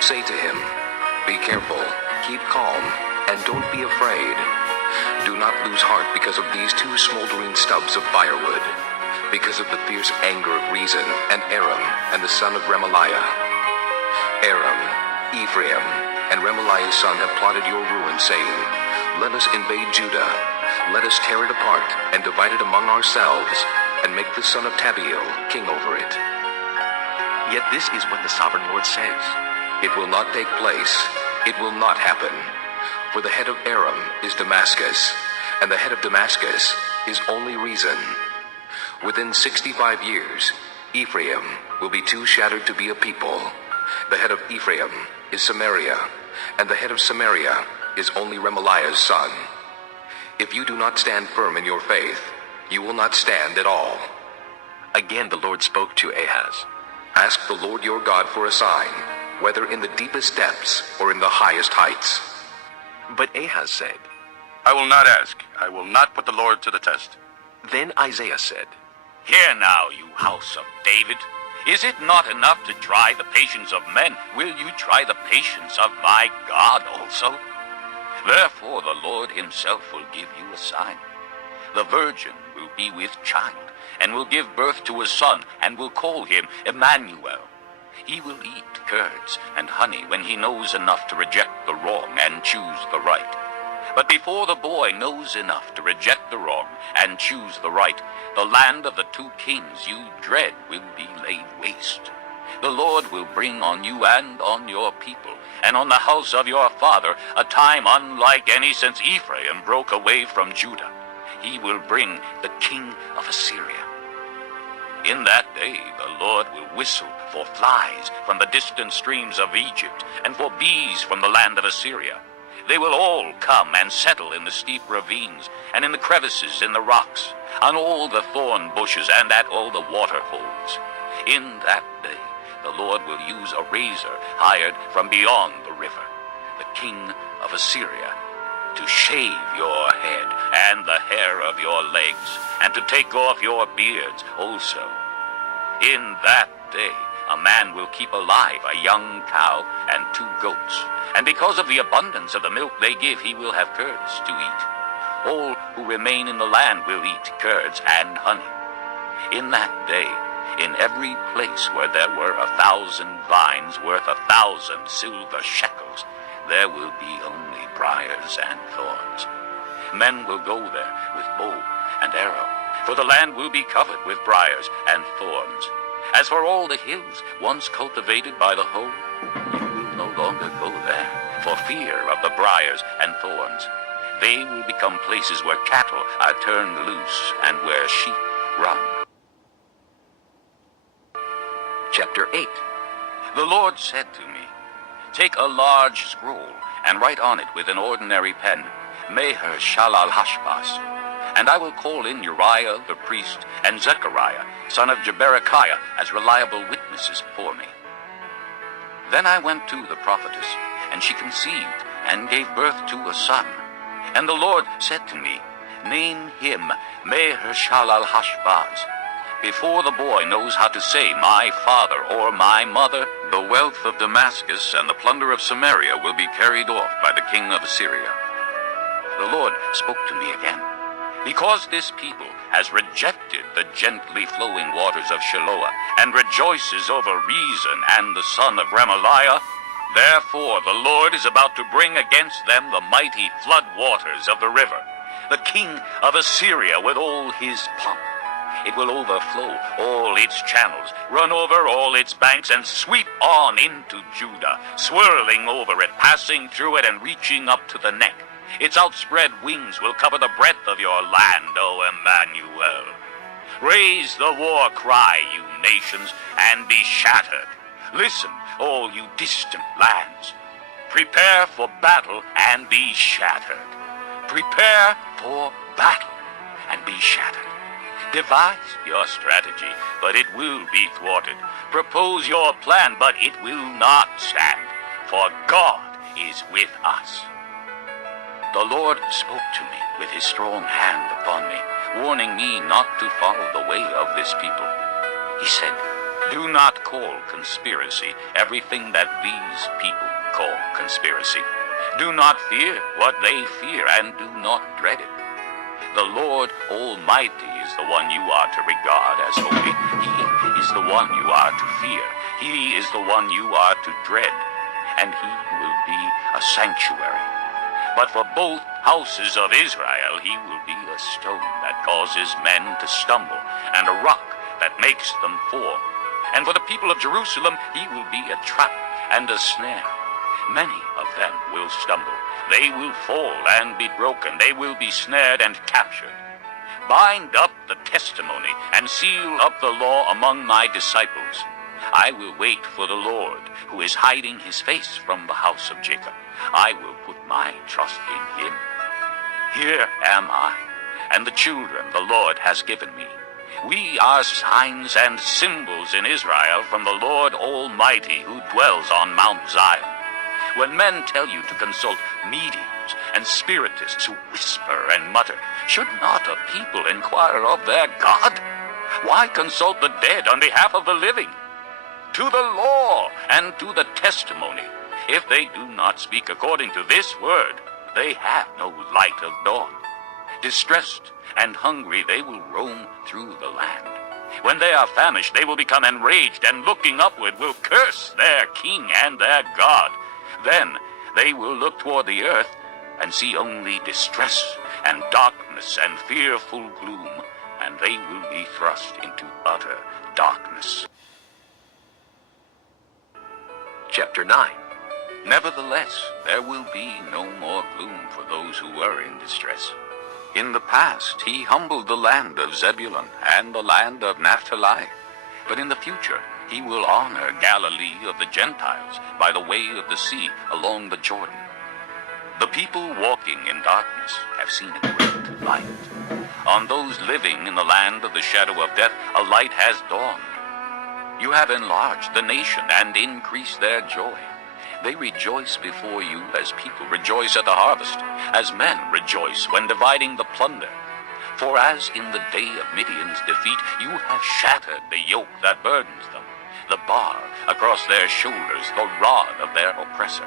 Say to him, be careful, keep calm, and don't be afraid. Do not lose heart because of these two smoldering stubs of firewood, because of the fierce anger of Rezin and Aram and the son of Remaliah. Aram, Ephraim, and Remaliah's son have plotted your ruin, saying, let us invade Judah. Let us tear it apart and divide it among ourselves, and make the son of Tabiel king over it. Yet this is what the sovereign Lord says. It will not take place. It will not happen. For the head of Aram is Damascus, and the head of Damascus is only Rezin. Within 65 years, Ephraim will be too shattered to be a people. The head of Ephraim is Samaria, and the head of Samaria is only Remaliah's son. If you do not stand firm in your faith, you will not stand at all. Again the Lord spoke to Ahaz. Ask the Lord your God for a sign, whether in the deepest depths or in the highest heights. But Ahaz said, I will not ask. I will not put the Lord to the test. Then Isaiah said, Hear now, you house of David. Is it not enough to try the patience of men? Will you try the patience of my God also? Therefore the Lord himself will give you a sign. The virgin will be with child, and will give birth to a son, and will call him Emmanuel. He will eat curds and honey when he knows enough to reject the wrong and choose the right. But before the boy knows enough to reject the wrong and choose the right, the land of the two kings you dread will be laid waste. The Lord will bring on you and on your people, and on the house of your father, a time unlike any since Ephraim broke away from Judah. He will bring the king of Assyria. In that day the Lord will whistle for flies from the distant streams of Egypt, and for bees from the land of Assyria. They will all come and settle in the steep ravines, and in the crevices in the rocks, on all the thorn bushes, and at all the water holes. In that day the Lord will use a razor hired from beyond the river, the king of Assyria, to shave your head and the hair of your legs, and to take off your beards also. In that day a man will keep alive a young cow and 2 goats, and because of the abundance of the milk they give, he will have curds to eat. All who remain in the land will eat curds and honey. In that day, in every place where there were 1,000 vines worth 1,000 silver shekels, there will be only briars and thorns. Men will go there with bow and arrow, for the land will be covered with briars and thorns. As for all the hills once cultivated by the hoe, you will no longer go there, for fear of the briars and thorns. They will become places where cattle are turned loose and where sheep run. Chapter 8. The Lord said to me, Take a large scroll and write on it with an ordinary pen, Meher Shalal-Hashbaz. And I will call in Uriah the priest and Zechariah, son of Jeberechiah, as reliable witnesses for me. Then I went to the prophetess, and she conceived and gave birth to a son. And the Lord said to me, Name him Meher Shalal-Hashbaz. Before the boy knows how to say my father or my mother, the wealth of Damascus and the plunder of Samaria will be carried off by the king of Assyria. The Lord spoke to me again. Because this people has rejected the gently flowing waters of Shiloah, and rejoices over Rezin and the son of Remaliah, therefore the Lord is about to bring against them the mighty flood waters of the river, the king of Assyria with all his pomp. It will overflow all its channels, run over all its banks, and sweep on into Judah, swirling over it, passing through it, and reaching up to the neck. Its outspread wings will cover the breadth of your land, O Emmanuel. Raise the war cry, you nations, and be shattered. Listen, all you distant lands. Prepare for battle and be shattered. Prepare for battle and be shattered. Devise your strategy, but it will be thwarted. Propose your plan, but it will not stand, for God is with us. The Lord spoke to me with his strong hand upon me, warning me not to follow the way of this people. He said, Do not call conspiracy everything that these people call conspiracy. Do not fear what they fear, and do not dread it. The Lord Almighty is the one you are to regard as holy. He is the one you are to fear. He is the one you are to dread, and he will be a sanctuary. But for both houses of Israel, he will be a stone that causes men to stumble, and a rock that makes them fall. And for the people of Jerusalem, he will be a trap and a snare. Many of them will stumble. They will fall and be broken. They will be snared and captured. Bind up the testimony and seal up the law among my disciples. I will wait for the Lord, who is hiding his face from the house of Jacob. I will put my trust in him. Here am I, and the children the Lord has given me. We are signs and symbols in Israel from the Lord Almighty, who dwells on Mount Zion. When men tell you to consult mediums and spiritists who whisper and mutter, should not a people inquire of their God? Why consult the dead on behalf of the living? To the law and to the testimony. If they do not speak according to this word, they have no light of dawn. Distressed and hungry, they will roam through the land. When they are famished, they will become enraged, and looking upward will curse their king and their God. Then they will look toward the earth and see only distress and darkness and fearful gloom, and they will be thrust into utter darkness. Chapter 9. Nevertheless, there will be no more gloom for those who were in distress. In the past, he humbled the land of Zebulun and the land of Naphtali. But in the future, he will honor Galilee of the Gentiles by the way of the sea along the Jordan. The people walking in darkness have seen a great light. On those living in the land of the shadow of death, a light has dawned. You have enlarged the nation and increased their joy. They rejoice before you as people rejoice at the harvest, as men rejoice when dividing the plunder. For as in the day of Midian's defeat, you have shattered the yoke that burdens them, the bar across their shoulders, the rod of their oppressor.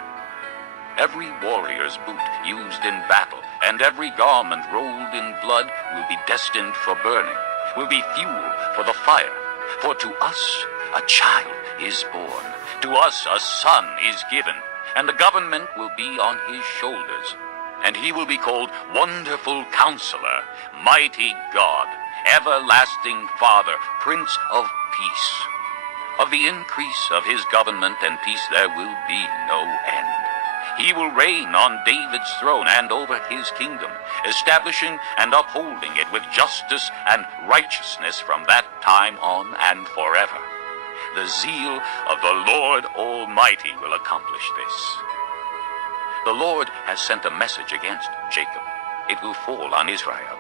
Every warrior's boot used in battle, and every garment rolled in blood will be destined for burning, will be fuel for the fire. For to us a child is born, to us a son is given, and the government will be on his shoulders. And he will be called Wonderful Counselor, Mighty God, Everlasting Father, Prince of Peace. Of the increase of his government and peace there will be no end. He will reign on David's throne and over his kingdom, establishing and upholding it with justice and righteousness from that time on and forever. The zeal of the Lord Almighty will accomplish this. The Lord has sent a message against Jacob. It will fall on Israel.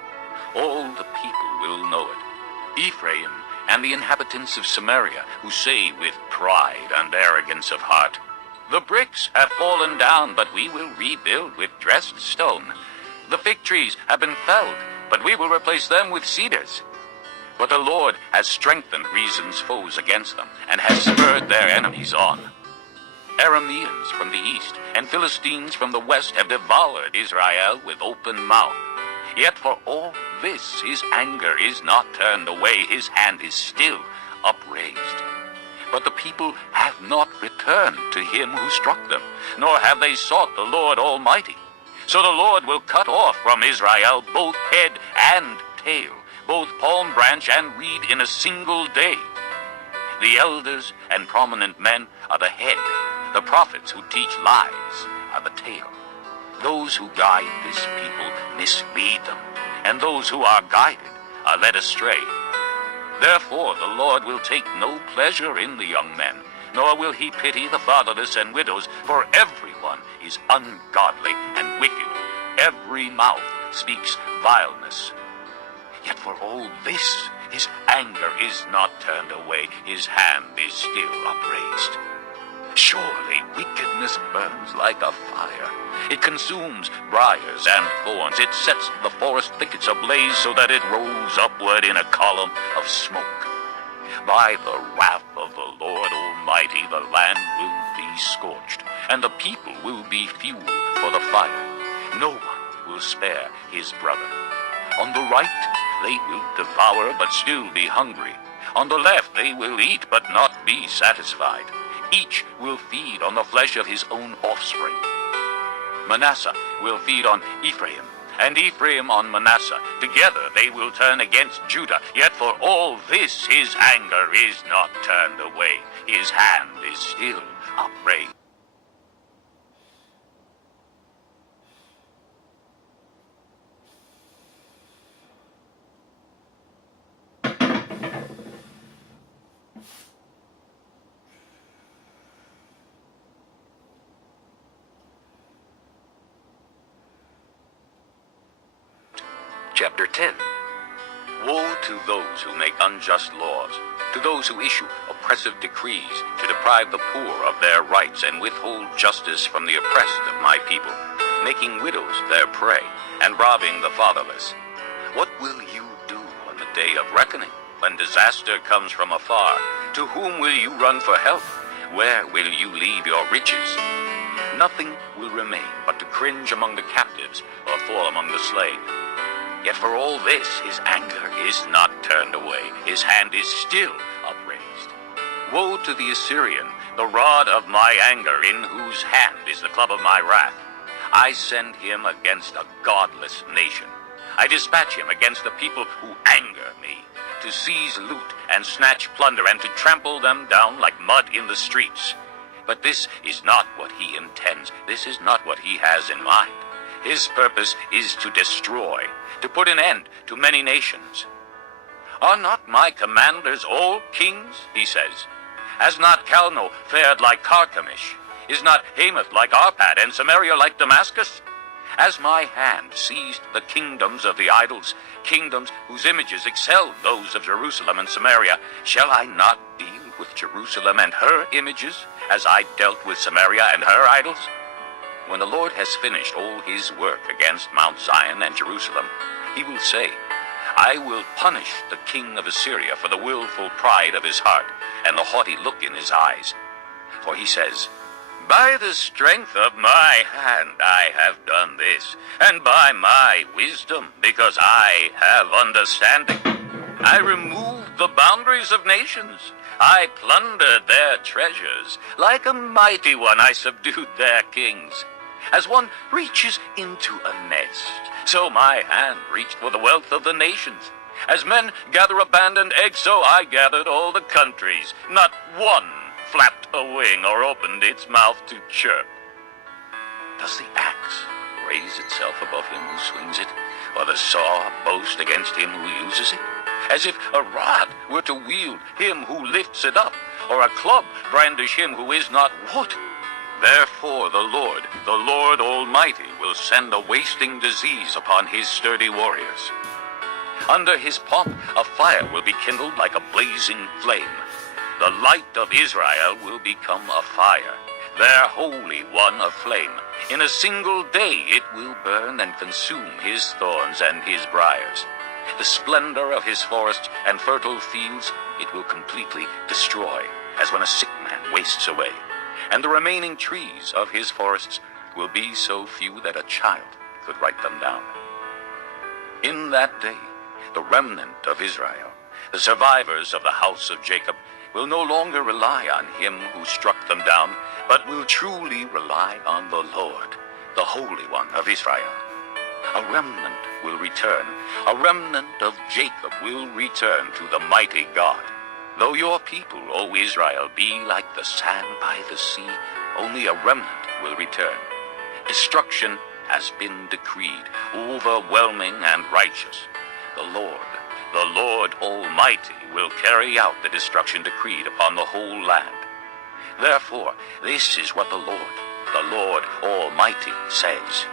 All the people will know it. Ephraim and the inhabitants of Samaria, who say with pride and arrogance of heart, the bricks have fallen down, but we will rebuild with dressed stone. The fig trees have been felled, but we will replace them with cedars. But the Lord has strengthened Reason's foes against them, and has spurred their enemies on. Arameans from the east and Philistines from the west have devoured Israel with open mouth. Yet for all this his anger is not turned away, his hand is still upraised. But the people have not returned to him who struck them, nor have they sought the Lord Almighty. So the Lord will cut off from Israel both head and tail, both palm branch and reed in a single day. The elders and prominent men are the head. The prophets who teach lies are the tail. Those who guide this people mislead them, and those who are guided are led astray. Therefore the Lord will take no pleasure in the young men, nor will he pity the fatherless and widows, for everyone is ungodly and wicked. Every mouth speaks vileness. Yet for all this, his anger is not turned away, his hand is still upraised. Surely wickedness burns like a fire. It consumes briars and thorns. It sets the forest thickets ablaze so that it rolls upward in a column of smoke. By the wrath of the Lord Almighty the land will be scorched, and the people will be fuel for the fire. No one will spare his brother. On the right they will devour but still be hungry. On the left they will eat but not be satisfied. Each will feed on the flesh of his own offspring. Manasseh will feed on Ephraim, and Ephraim on Manasseh. Together they will turn against Judah. Yet for all this his anger is not turned away. His hand is still upraised. Chapter 10. Woe to those who make unjust laws, to those who issue oppressive decrees to deprive the poor of their rights and withhold justice from the oppressed of my people, making widows their prey and robbing the fatherless. What will you do on the day of reckoning, when disaster comes from afar? To whom will you run for help? Where will you leave your riches? Nothing will remain but to cringe among the captives or fall among the slain. Yet for all this, his anger is not turned away. His hand is still upraised. Woe to the Assyrian, the rod of my anger, in whose hand is the club of my wrath. I send him against a godless nation. I dispatch him against the people who anger me, to seize loot and snatch plunder and to trample them down like mud in the streets. But this is not what he intends. This is not what he has in mind. His purpose is to destroy, to put an end to many nations. Are not my commanders all kings, he says? Has not Calno fared like Carchemish? Is not Hamath like Arpad, and Samaria like Damascus? As my hand seized the kingdoms of the idols, kingdoms whose images excel those of Jerusalem and Samaria, shall I not deal with Jerusalem and her images, as I dealt with Samaria and her idols? When the Lord has finished all his work against Mount Zion and Jerusalem, he will say, I will punish the king of Assyria for the willful pride of his heart and the haughty look in his eyes. For he says, by the strength of my hand I have done this, and by my wisdom, because I have understanding. I removed the boundaries of nations. I plundered their treasures. Like a mighty one I subdued their kings. As one reaches into a nest, so my hand reached for the wealth of the nations. As men gather abandoned eggs, so I gathered all the countries. Not one flapped a wing or opened its mouth to chirp. Does the axe raise itself above him who swings it, or the saw boast against him who uses it? As if a rod were to wield him who lifts it up, or a club brandish him who is not wood. Therefore the Lord Almighty, will send a wasting disease upon his sturdy warriors. Under his pomp a fire will be kindled like a blazing flame. The light of Israel will become a fire, their Holy One a flame. In a single day it will burn and consume his thorns and his briars. The splendor of his forests and fertile fields it will completely destroy, as when a sick man wastes away. And the remaining trees of his forests will be so few that a child could write them down. In that day, the remnant of Israel, the survivors of the house of Jacob, will no longer rely on him who struck them down, but will truly rely on the Lord, the Holy One of Israel. A remnant will return. A remnant of Jacob will return to the mighty God. Though your people, O Israel, be like the sand by the sea, only a remnant will return. Destruction has been decreed, overwhelming and righteous. The Lord Almighty, will carry out the destruction decreed upon the whole land. Therefore, this is what the Lord Almighty says.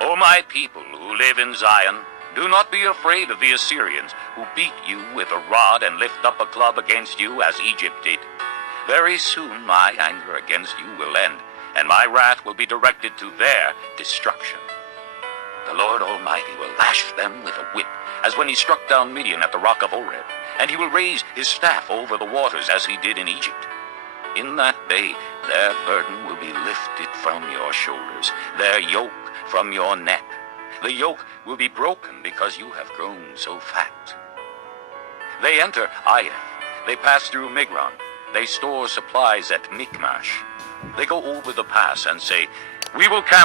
O my people who live in Zion, do not be afraid of the Assyrians, who beat you with a rod and lift up a club against you as Egypt did. Very soon my anger against you will end, and my wrath will be directed to their destruction. The Lord Almighty will lash them with a whip, as when he struck down Midian at the rock of Oreb, and he will raise his staff over the waters as he did in Egypt. In that day, their burden will be lifted from your shoulders, their yoke from your neck. The yoke will be broken because you have grown so fat. They enter Aiah. They pass through Migron. They store supplies at Michmash. They go over the pass and say, "We will camp